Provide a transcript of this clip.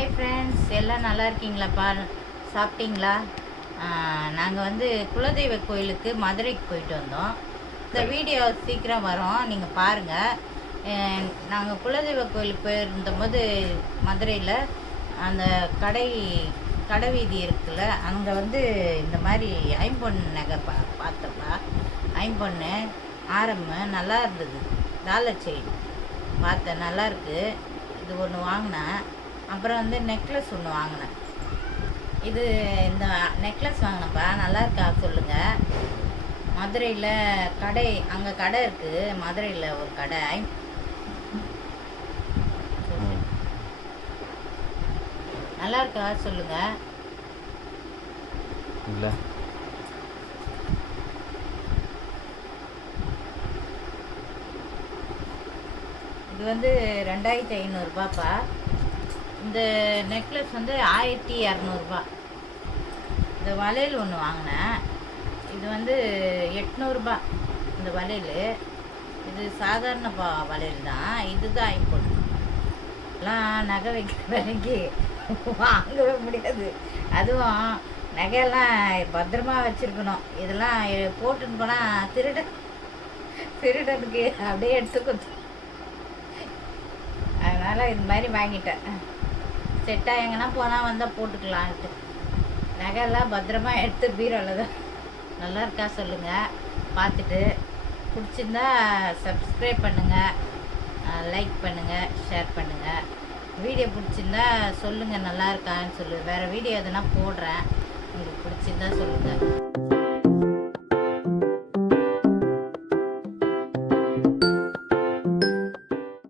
Hi friends, எல்லாம் நல்லா இருக்கீங்களாப்பா? சாப்பிட்டீங்களா? நாங்கள் வந்து குலதெய்வ கோயிலுக்கு மதுரைக்கு போயிட்டு வந்தோம். இந்த வீடியோ சீக்கிரம் வரோம், நீங்கள் பாருங்கள். நாங்கள் குலதெய்வ கோயிலுக்கு போயிருந்தபோது மதுரையில் அந்த கடை வீதி இருக்குல்ல, அங்கே வந்து இந்த மாதிரி ஐம்பொன் நகை பார்த்தப்பா. ஐம்பொன்று ஆரம்பு நல்லா இருந்தது. டாலர் செயின் பார்த்தேன், நல்லாயிருக்கு. இது ஒன்று வாங்கினேன். அப்புறம் வந்து நெக்லஸ் ஒன்று வாங்கினேன். இந்த நெக்லஸ் வாங்கினப்பா, நல்லா இருக்கா சொல்லுங்கள். மதுரையில் அங்கே கடை இருக்குது. மதுரையில் ஒரு கடை நல்லா இருக்கா சொல்லுங்கள். இல்லை, இது வந்து 2500 இந்த நெக்லஸ் வந்து 1200. இந்த வளையல் ஒன்று வாங்கினேன். இது வந்து 800. இந்த வளையல் இது சாதாரண வளையல் தான். இதுதான் ஐம்பொன். எல்லாம் நகை வைக்கிற விலைக்கு வாங்கவே முடியாது. அதுவும் நகையெல்லாம் பத்திரமா வச்சுருக்கணும். இதெல்லாம் போட்டுன்னு போனால் திருடனுக்கு அப்படியே எடுத்துக்கொடுத்து. அதனால் இது மாதிரி வாங்கிட்டேன். செட்டாக எங்கன்னா போனால் வந்தால் போட்டுக்கலான்ட்டு. நகையெல்லாம் பத்திரமா எடுத்து பீரோவில் தான். நல்லா இருக்கா சொல்லுங்கள். பார்த்துட்டு பிடிச்சிருந்தா சப்ஸ்கிரைப் பண்ணுங்கள், லைக் பண்ணுங்கள், ஷேர் பண்ணுங்கள். வீடியோ பிடிச்சிருந்தா சொல்லுங்கள், நல்லா இருக்கான்னு வேறு வீடியோ எதுனா போடுறேன். உங்களுக்கு பிடிச்சிருந்தா சொல்லுங்கள்.